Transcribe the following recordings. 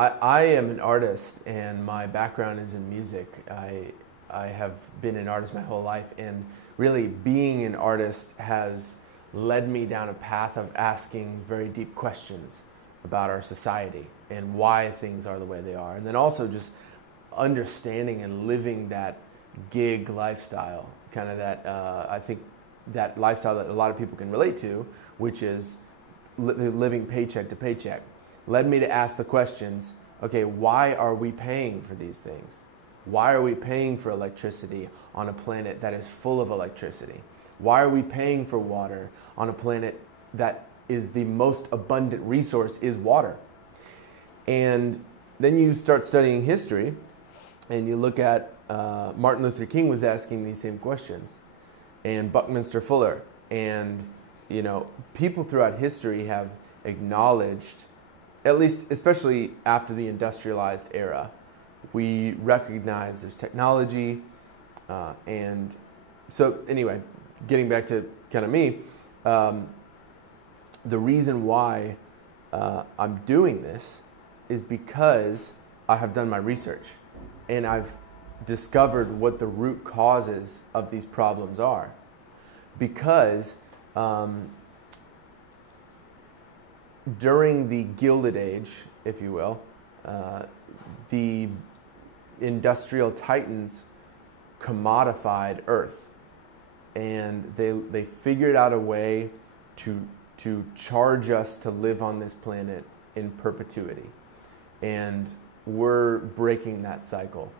I am an artist, and my background is in music. I have been an artist my whole life, and really being an artist has led me down a path of asking very deep questions about our society and why things are the way they are. And then also just understanding and living that gig lifestyle, kind of that, I think that lifestyle that a lot of people can relate to, which is living paycheck to paycheck, led me to ask the questions, okay, why are we paying for these things? Why are we paying for electricity on a planet that is full of electricity? Why are we paying for water on a planet that is the most abundant resource is water? And then you start studying history, and you look at Martin Luther King was asking these same questions, and Buckminster Fuller, and people throughout history have acknowledged, at least especially after the industrialized era, we recognize there's technology, and so anyway, getting back to kind of me, the reason why I'm doing this is because I have done my research and I've discovered what the root causes of these problems are. Because during the Gilded Age, if you will, the industrial titans commodified Earth, and they figured out a way to charge us to live on this planet in perpetuity, and we're breaking that cycle.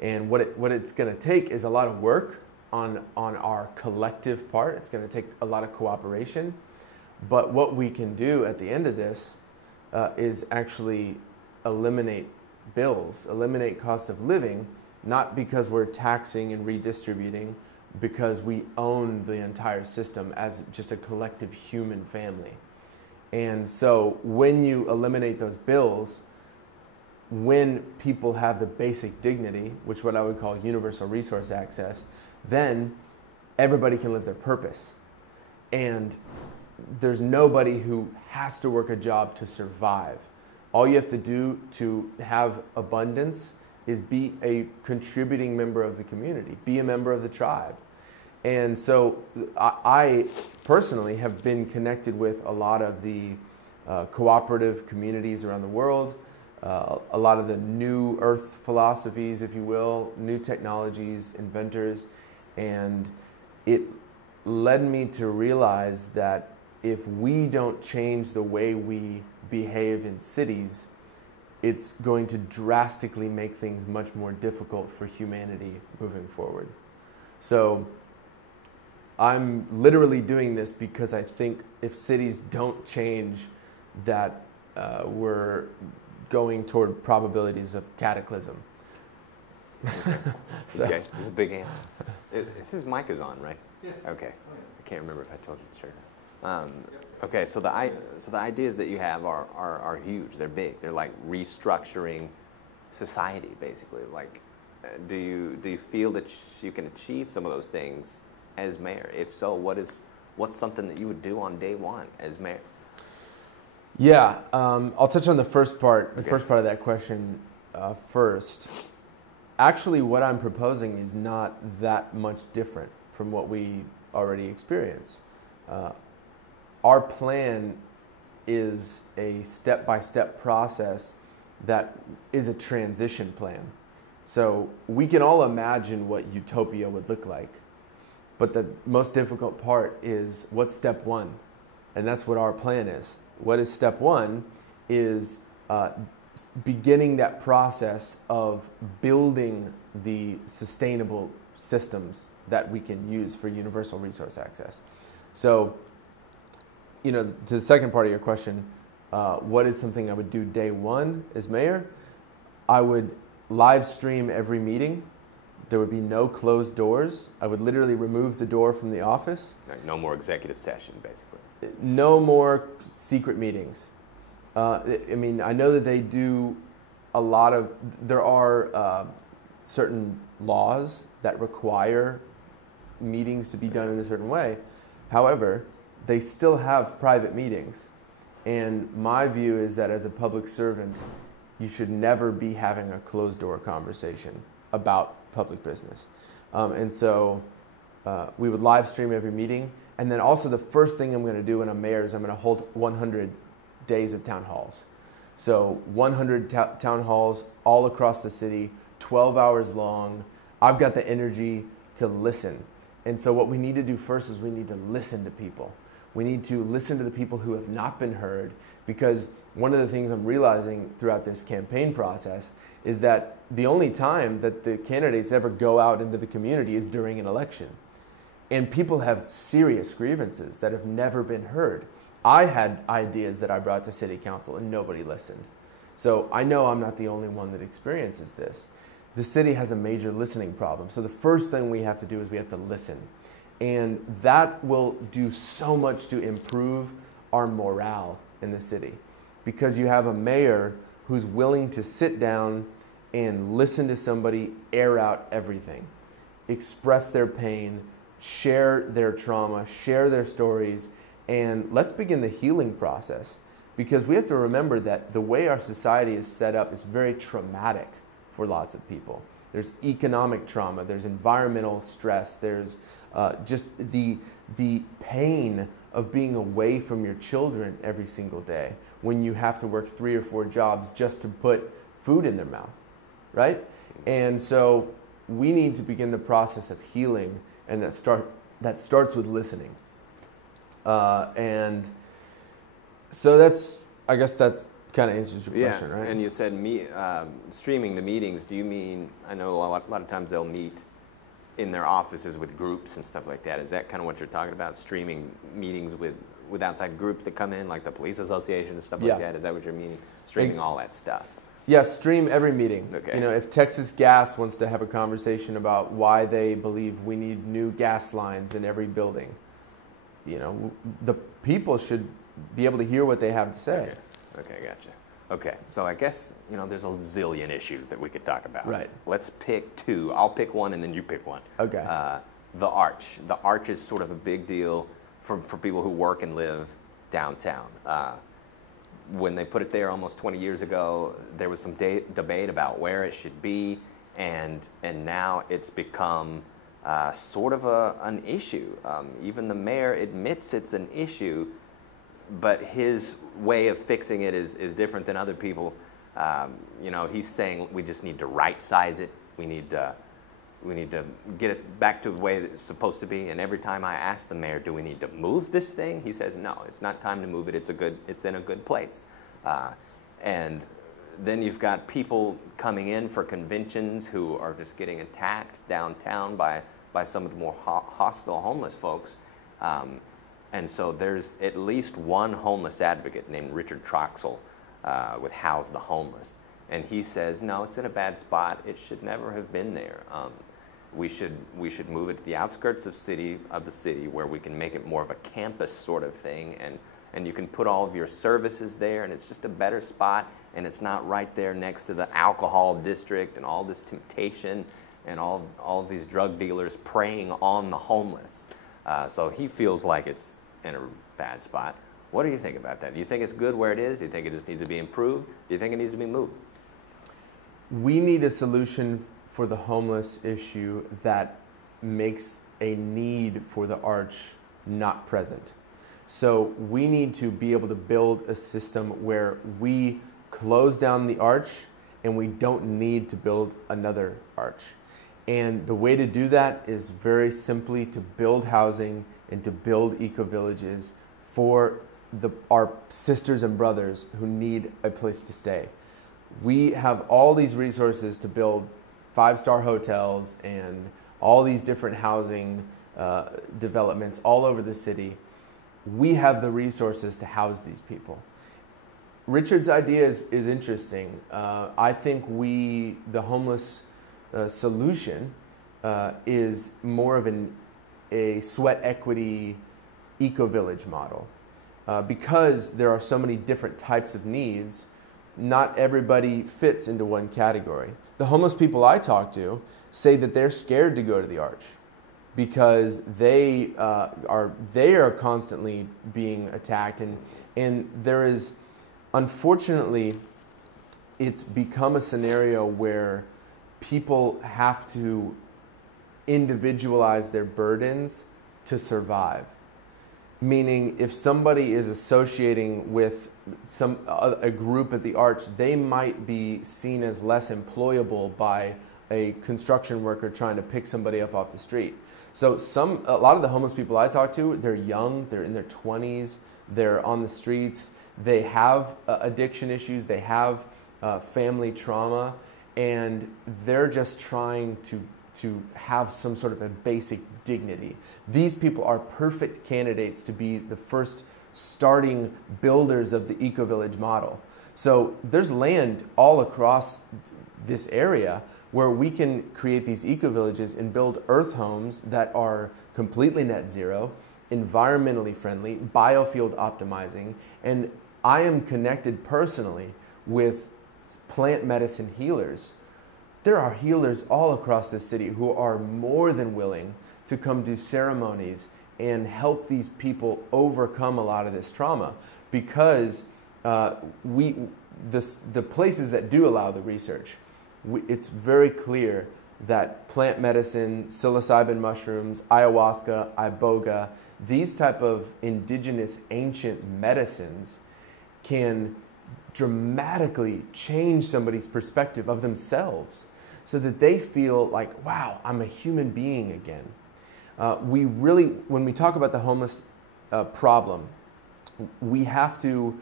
And what it's going to take is a lot of work on our collective part. It's going to take a lot of cooperation, but what we can do at the end of this is actually eliminate bills, eliminate cost of living, not because we're taxing and redistributing, because we own the entire system as just a collective human family. And so when you eliminate those bills, when people have the basic dignity, which what I would call universal resource access, then everybody can live their purpose. And there's nobody who has to work a job to survive. All you have to do to have abundance is be a contributing member of the community, be a member of the tribe. And so I personally have been connected with a lot of the cooperative communities around the world, a lot of the new earth philosophies, if you will, new technologies, inventors, and it led me to realize that if we don't change the way we behave in cities, it's going to drastically make things much more difficult for humanity moving forward. So I'm literally doing this because I think if cities don't change, that we're going toward probabilities of cataclysm. Okay. So. Okay, this is a big answer. His mic is on, right? Yes. Okay. I can't remember if I told you to share that. Okay, so the ideas that you have are huge. They're big. They're like restructuring society, basically. Like, do you feel that you can achieve some of those things as mayor? If so, what's something that you would do on day one as mayor? Yeah, I'll touch on the first part. The first part of that question first. Actually, what I'm proposing is not that much different from what we already experience. Our plan is a step-by-step process that is a transition plan. So we can all imagine what utopia would look like, but the most difficult part is what's step one, and that's what our plan is. What is step one is beginning that process of building the sustainable systems that we can use for universal resource access. So, to the second part of your question, what is something I would do day one as mayor? I would live stream every meeting. There would be no closed doors. I would literally remove the door from the office. No more executive session, basically. No more secret meetings. I know that they do a lot of, there are certain laws that require meetings to be done in a certain way. However, they still have private meetings. And my view is that as a public servant, you should never be having a closed door conversation about public business. And so we would live stream every meeting. And then also the first thing I'm going to do when I'm mayor is I'm going to hold 100 days of town halls. So 100 town halls all across the city, 12 hours long. I've got the energy to listen. And so what we need to do first is we need to listen to people. We need to listen to the people who have not been heard, because one of the things I'm realizing throughout this campaign process is that the only time that the candidates ever go out into the community is during an election. And people have serious grievances that have never been heard. I had ideas that I brought to city council and nobody listened. So I know I'm not the only one that experiences this. The city has a major listening problem. So the first thing we have to do is we have to listen. And that will do so much to improve our morale in the city, because you have a mayor who's willing to sit down and listen to somebody air out everything, express their pain, share their trauma, share their stories, and let's begin the healing process. Because we have to remember that the way our society is set up is very traumatic for lots of people. There's economic trauma, there's environmental stress, there's just the pain of being away from your children every single day when you have to work 3 or 4 jobs just to put food in their mouth, right? And so we need to begin the process of healing, and that starts with listening. And so I guess that's kind of answers your question, right? And you said streaming the meetings. Do you mean, I know a lot of times they'll meet in their offices with groups and stuff like that. Is that kind of what you're talking about? Streaming meetings with outside groups that come in, like the police association and stuff like that? Is that what you're meaning? Streaming all that stuff? Yeah, stream every meeting. Okay. You know, if Texas Gas wants to have a conversation about why they believe we need new gas lines in every building, you know, the people should be able to hear what they have to say. Okay, gotcha. Okay, so I guess, you know, there's a zillion issues that we could talk about. Right. Let's pick 2. I'll pick one and then you pick one. Okay. The Arch. The Arch is sort of a big deal for people who work and live downtown. When they put it there almost 20 years ago, there was some debate about where it should be, and now it's become sort of an issue. Even the mayor admits it's an issue, but his way of fixing it is different than other people. You know, he's saying we just need to right-size it. We need to get it back to the way that it's supposed to be. And every time I ask the mayor, do we need to move this thing? He says, no, it's not time to move it. It's in a good place. And then you've got people coming in for conventions who are just getting attacked downtown by some of the more hostile homeless folks. And so there's at least one homeless advocate named Richard Troxel with House the Homeless. And he says, no, it's in a bad spot. It should never have been there. We should move it to the outskirts of the city where we can make it more of a campus sort of thing. And you can put all of your services there, and it's just a better spot. And it's not right there next to the alcohol district and all this temptation and all of these drug dealers preying on the homeless. So he feels like it's in a bad spot. What do you think about that? Do you think it's good where it is? Do you think it just needs to be improved? Do you think it needs to be moved? We need a solution for the homeless issue that makes a need for the Arch not present. So we need to be able to build a system where we close down the Arch and we don't need to build another Arch. And the way to do that is very simply to build housing and to build eco-villages for our sisters and brothers who need a place to stay. We have all these resources to build 5-star hotels and all these different housing developments all over the city. We have the resources to house these people. Richard's idea is interesting. I think the homeless solution is more of a sweat equity eco-village model. Because there are so many different types of needs, not everybody fits into one category. The homeless people I talk to say that they're scared to go to the Arch because they are constantly being attacked, and there is, unfortunately, it's become a scenario where people have to individualize their burdens to survive. Meaning, if somebody is associating with a group at the Arch, they might be seen as less employable by a construction worker trying to pick somebody up off the street. So a lot of the homeless people I talk to, they're young, they're in their 20s, they're on the streets, they have addiction issues, they have family trauma, and they're just trying to have some sort of a basic dignity. These people are perfect candidates to be the first starting builders of the eco-village model. So there's land all across this area where we can create these eco-villages and build earth homes that are completely net zero, environmentally friendly, biofield optimizing, and I am connected personally with plant medicine healers. There are healers all across this city who are more than willing to come do ceremonies and help these people overcome a lot of this trauma, because the places that do allow the research, it's very clear that plant medicine, psilocybin mushrooms, ayahuasca, iboga, these type of indigenous ancient medicines can dramatically change somebody's perspective of themselves so that they feel like, wow, I'm a human being again. When we talk about the homeless problem, we have to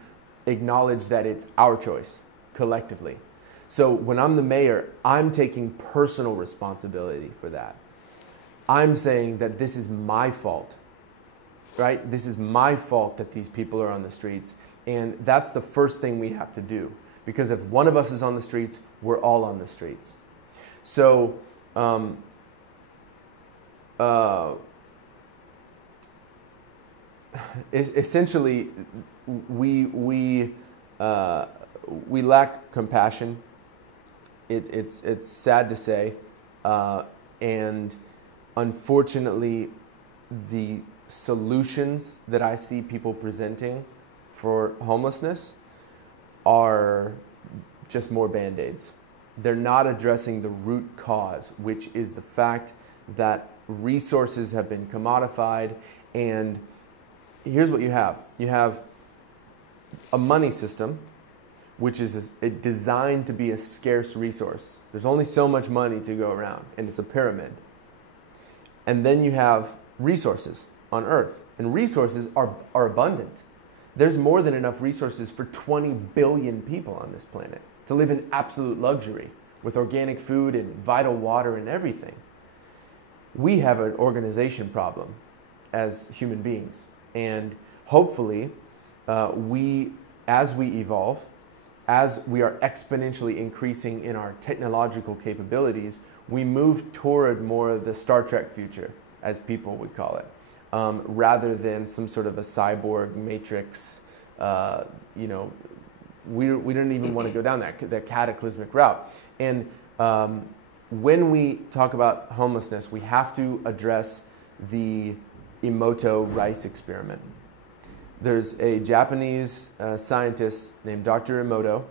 acknowledge that it's our choice collectively. So when I'm the mayor, I'm taking personal responsibility for that. I'm saying that this is my fault, right? This is my fault that these people are on the streets. And that's the first thing we have to do. Because if one of us is on the streets, we're all on the streets. So essentially, we lack compassion. It's sad to say, and unfortunately, the solutions that I see people presenting for homelessness are just more Band-Aids. They're not addressing the root cause, which is the fact that resources have been commodified. And here's what you have. You have a money system, which is designed to be a scarce resource. There's only so much money to go around, and it's a pyramid. And then you have resources on Earth, and resources are abundant. There's more than enough resources for 20 billion people on this planet to live in absolute luxury with organic food and vital water and everything. We have an organization problem as human beings. And hopefully, as we evolve, as we are exponentially increasing in our technological capabilities, we move toward more of the Star Trek future, as people would call it. Rather than some sort of a cyborg matrix, we don't even want to go down that cataclysmic route. And when we talk about homelessness, we have to address the Emoto rice experiment. There's a Japanese scientist named Dr. Emoto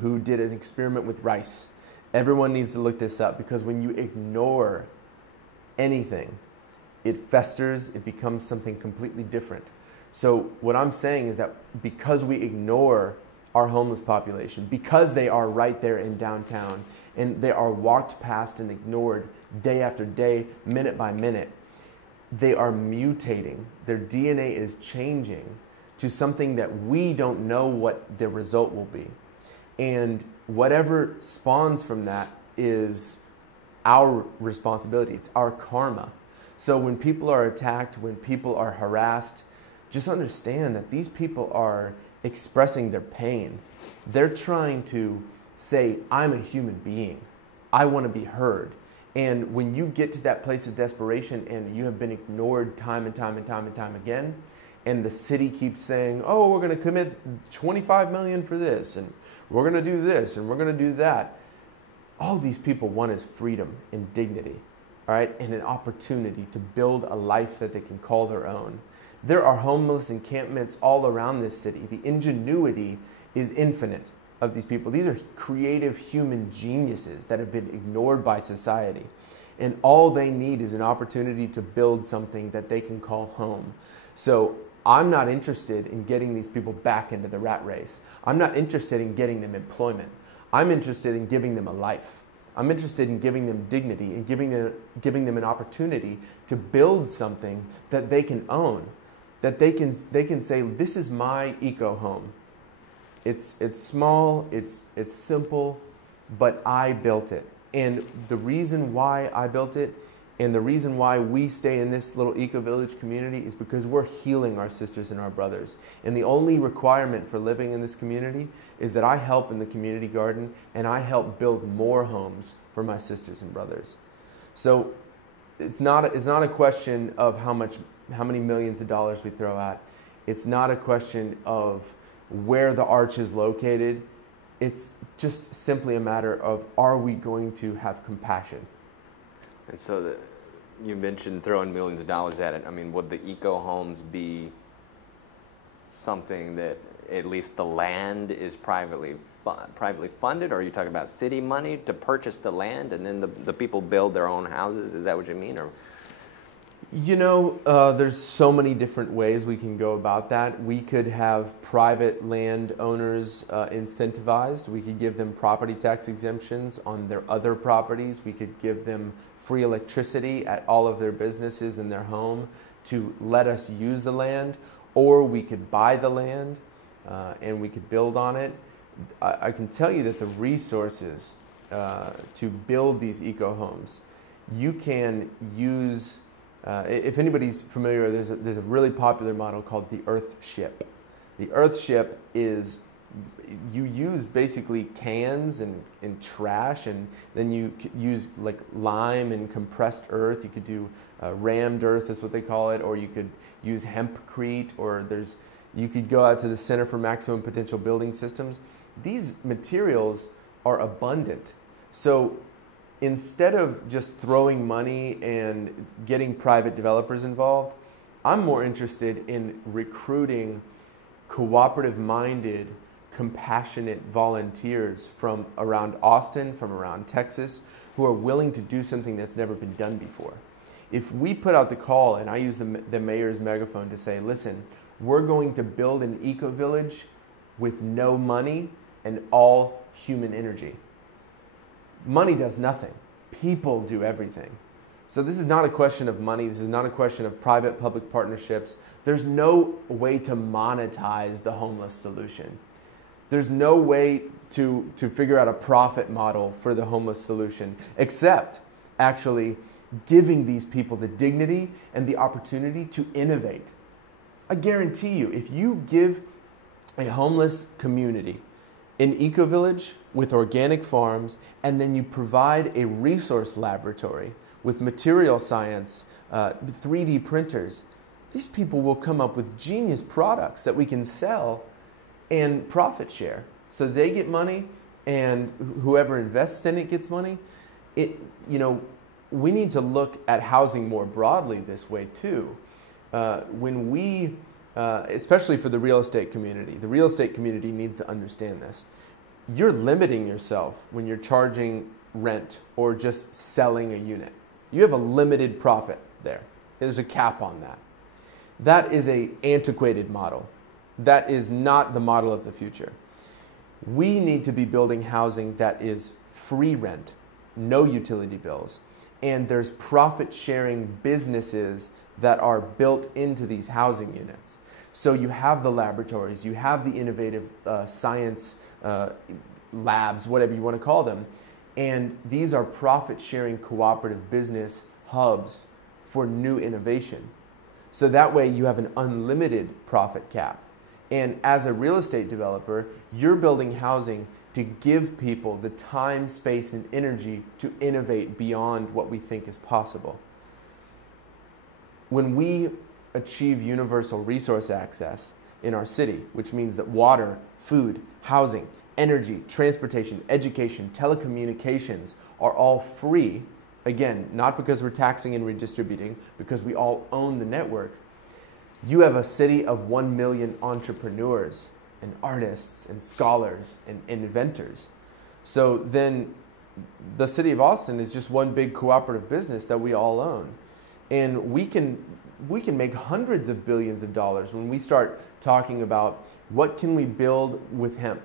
who did an experiment with rice. Everyone needs to look this up, because when you ignore anything, it festers, it becomes something completely different. So what I'm saying is that because we ignore our homeless population, because they are right there in downtown, and they are walked past and ignored day after day, minute by minute, they are mutating. Their DNA is changing to something that we don't know what the result will be. And whatever spawns from that is our responsibility. It's our karma. So when people are attacked, when people are harassed, just understand that these people are expressing their pain. They're trying to say, I'm a human being. I want to be heard. And when you get to that place of desperation and you have been ignored time and time and time and time again, and the city keeps saying, oh, we're going to commit $25 million for this, and we're going to do this, and we're going to do that. All these people want is freedom and dignity, all right, and an opportunity to build a life that they can call their own. There are homeless encampments all around this city. The ingenuity is infinite, of these people. These are creative human geniuses that have been ignored by society. And all they need is an opportunity to build something that they can call home. So I'm not interested in getting these people back into the rat race. I'm not interested in getting them employment. I'm interested in giving them a life. I'm interested in giving them dignity and giving them an opportunity to build something that they can own, that they can say, this is my eco home. It's small, it's simple, but I built it. And the reason why I built it and the reason why we stay in this little eco-village community is because we're healing our sisters and our brothers. And the only requirement for living in this community is that I help in the community garden and I help build more homes for my sisters and brothers. So it's not a question of how many millions of dollars we throw at. It's not a question of where the arch is located. It's just simply a matter of, are we going to have compassion? And so you mentioned throwing millions of dollars at it. I mean, would the eco homes be something that at least the land is privately funded, or are you talking about city money to purchase the land and then the people build their own houses? Is that what you mean? Or you know, there's so many different ways we can go about that. We could have private land owners incentivized. We could give them property tax exemptions on their other properties. We could give them free electricity at all of their businesses in their home to let us use the land, or we could buy the land and we could build on it. I can tell you that the resources to build these eco homes, you can use. If anybody's familiar, there's a really popular model called the Earth Ship. The Earth Ship is, you use basically cans and trash, and then you use like lime and compressed earth. You could do rammed earth is what they call it, or you could use hempcrete, or you could go out to the Center for Maximum Potential Building Systems. These materials are abundant. So instead of just throwing money and getting private developers involved, I'm more interested in recruiting cooperative-minded, compassionate volunteers from around Austin, from around Texas, who are willing to do something that's never been done before. If we put out the call, and I use the mayor's megaphone to say, listen, we're going to build an eco-village with no money and all human energy. Money does nothing. People do everything. So this is not a question of money. This is not a question of private-public partnerships. There's no way to monetize the homeless solution. There's no way to figure out a profit model for the homeless solution, except actually giving these people the dignity and the opportunity to innovate. I guarantee you, if you give a homeless community an eco-village with organic farms, and then you provide a resource laboratory with material science, 3D printers, these people will come up with genius products that we can sell and profit share. So they get money, and whoever invests in it gets money. We need to look at housing more broadly this way too. When we, especially for the real estate community needs to understand this. You're limiting yourself when you're charging rent or just selling a unit. You have a limited profit there. There's a cap on that. That is an antiquated model. That is not the model of the future. We need to be building housing that is free rent, no utility bills, and there's profit-sharing businesses that are built into these housing units. So you have the laboratories, you have the innovative science labs, whatever you want to call them, and these are profit-sharing cooperative business hubs for new innovation. So that way you have an unlimited profit cap. And as a real estate developer, you're building housing to give people the time, space, and energy to innovate beyond what we think is possible. When we achieve universal resource access in our city, which means that water, food, housing, energy, transportation, education, telecommunications are all free, again, not because we're taxing and redistributing, because we all own the network, you have a city of 1 million entrepreneurs and artists and scholars and inventors. So then the city of Austin is just one big cooperative business that we all own. And we can make hundreds of billions of dollars when we start talking about what can we build with hemp.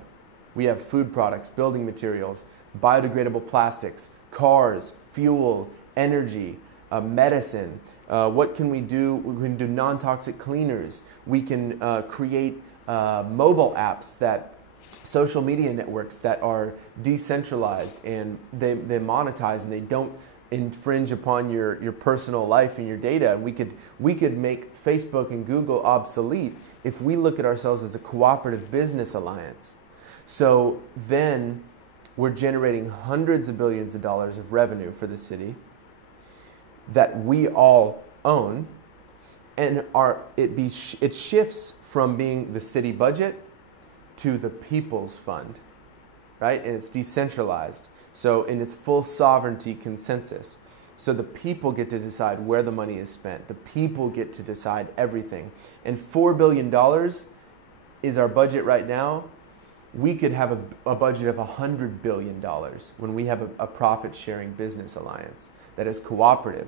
We have food products, building materials, biodegradable plastics, cars, fuel, energy, medicine. What can we do? We can do non-toxic cleaners. We can create mobile apps, that social media networks that are decentralized and they monetize and they don't infringe upon your personal life and your data. And we could make Facebook and Google obsolete if we look at ourselves as a cooperative business alliance. So then we're generating hundreds of billions of dollars of revenue for the city that we all own, and it shifts from being the city budget to the people's fund, right? And it's decentralized. So in its full sovereignty consensus. So the people get to decide where the money is spent. The people get to decide everything. And $4 billion is our budget right now. We could have a budget of $100 billion when we have a profit-sharing business alliance that is cooperative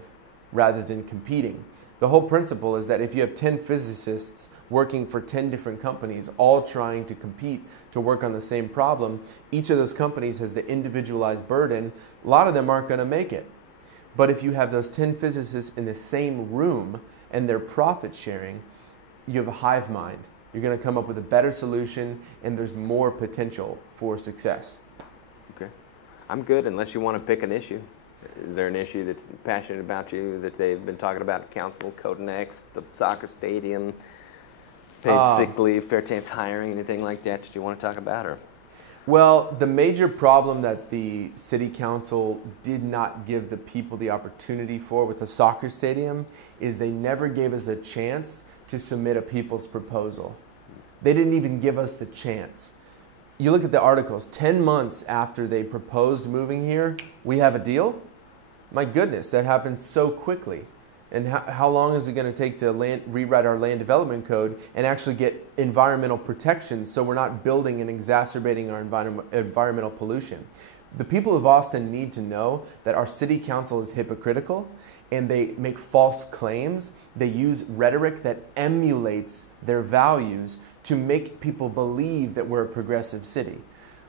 rather than competing. The whole principle is that if you have 10 physicists working for 10 different companies, all trying to compete to work on the same problem, each of those companies has the individualized burden. A lot of them aren't going to make it. But if you have those 10 physicists in the same room and they're profit sharing, you have a hive mind. You're going to come up with a better solution, and there's more potential for success. Okay. I'm good unless you want to pick an issue. Is there an issue that's passionate about you that they've been talking about at council, Code Next, the soccer stadium, paid sick leave, fair chance hiring, anything like that you want to talk about? Or? Well, the major problem that the city council did not give the people the opportunity for with the soccer stadium is they never gave us a chance to submit a people's proposal. They didn't even give us the chance. You look at the articles, 10 months after they proposed moving here, we have a deal? My goodness, that happens so quickly. And how long is it going to take to rewrite our land development code and actually get environmental protections so we're not building and exacerbating our environmental pollution? The people of Austin need to know that our city council is hypocritical and they make false claims. They use rhetoric that emulates their values to make people believe that we're a progressive city.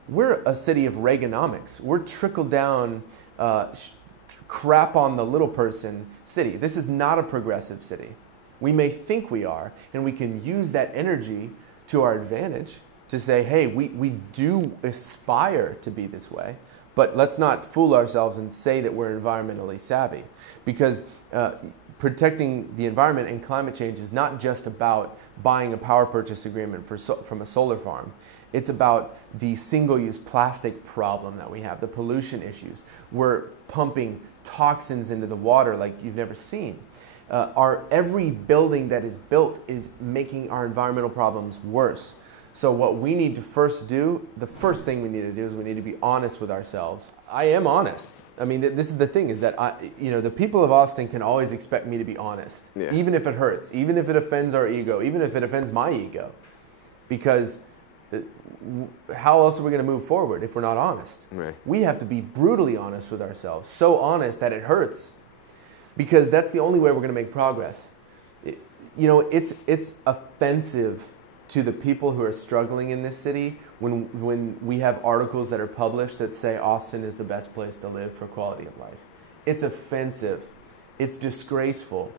We're a city of Reaganomics. We're trickle-down, crap on the little person city. This is not a progressive city. We may think we are, and we can use that energy to our advantage to say, hey, we do aspire to be this way, but let's not fool ourselves and say that we're environmentally savvy, because protecting the environment and climate change is not just about buying a power purchase agreement from a solar farm. It's about the single-use plastic problem that we have, the pollution issues. We're pumping toxins into the water like you've never seen. Every building that is built is making our environmental problems worse. So what we need to first do, the first thing we need to do is we need to be honest with ourselves. I am honest. I mean, this is the thing, is that the people of Austin can always expect me to be honest, even if it hurts, even if it offends our ego, even if it offends my ego, because how else are we going to move forward if we're not honest? Right. We have to be brutally honest with ourselves, so honest that it hurts, because that's the only way we're going to make progress. It's offensive to the people who are struggling in this city when we have articles that are published that say Austin is the best place to live for quality of life. It's offensive. It's disgraceful.